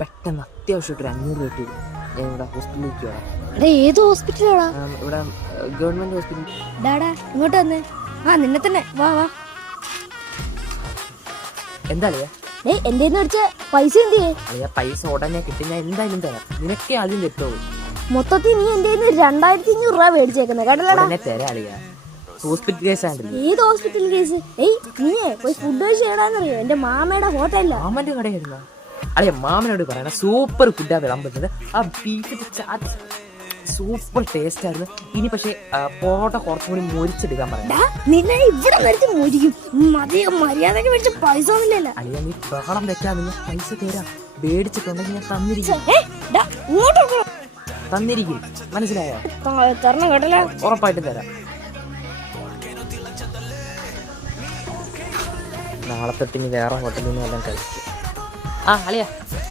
പെട്ടെന്ന് അത്യാവശ്യമായിട്ട് ഒരു 500 രൂപ കിട്ടി. ഞാൻ ഇവിടെ ഹോസ്പിറ്റലിലേക്ക് പോകാം. ഏത് ഹോസ്പിറ്റലാടാ? ഇവിടെ ഗവൺമെന്റ് ഹോസ്പിറ്റൽ. ഡാടാ ഇങ്ങോട്ട് വന്നേ. നിന്നെ തന്നെ വാ വാ. എന്താ അളിയാ? എന്റെ അടിച്ച പൈസ എന്ത് ചെയ്യേ? അളിയാ പൈസ ഉടനെ കിട്ടി, ഞാൻ എന്തായാലും തരാം. നിനക്കേ ആദ്യം തെറ്റുള്ളൂ. മൊത്തത്തിൽ നീ എന്റെ 2500 രൂപ മേടിച്ചേക്കുന്നത് കേട്ടല്ലോടാ. ഉടനെ തരാം അളിയാ. ഹോസ്പിറ്റൽ കേസ് ആണല്ലോ. ഏത് ഹോസ്പിറ്റൽ കേസ്? നീയേ പോയി ഫുഡ് കഴിച്ച് ചേടാന്നറിയോ? എന്റെ മാമയുടെ ഹോട്ടലില്ല. മാമന്റെ കടയായിരുന്ന അളിയ. മാമനോട് പറയണ സൂപ്പർ ഫുഡാ വരാൻ പറ്റുന്നത്. ആ ബീഫിന്റെ ചാറ്റ് സൂപ്പർ ടേസ്റ്റ് ആയിരുന്നു. ഇനി പക്ഷേ പൊറോട്ട കുറച്ചും കൂടി മുരിച്ചെടുക്കാൻ പറയാം. നിന്നെ ഇവിടെ നിർത്തി മുരിക്കും. മര്യാദക്ക് മേടിച്ച പൈസ ഒന്നുമില്ലല്ലോ. അളിയ നീ ബഹളം വെക്കാതെ പൈസ തരാം. മേടിച്ചിട്ടുണ്ടെങ്കിൽ ഞാൻ തന്നിരിക്കും. മനസ്സിലായോ? തരണം കേട്ടല്ലോ. ഉറപ്പായിട്ടും തരാം. നാളെ തൊട്ട് ഇനി വേറെ ഹോട്ടലിൽ നിന്ന് എല്ലാം കഴിക്കും. അളിയ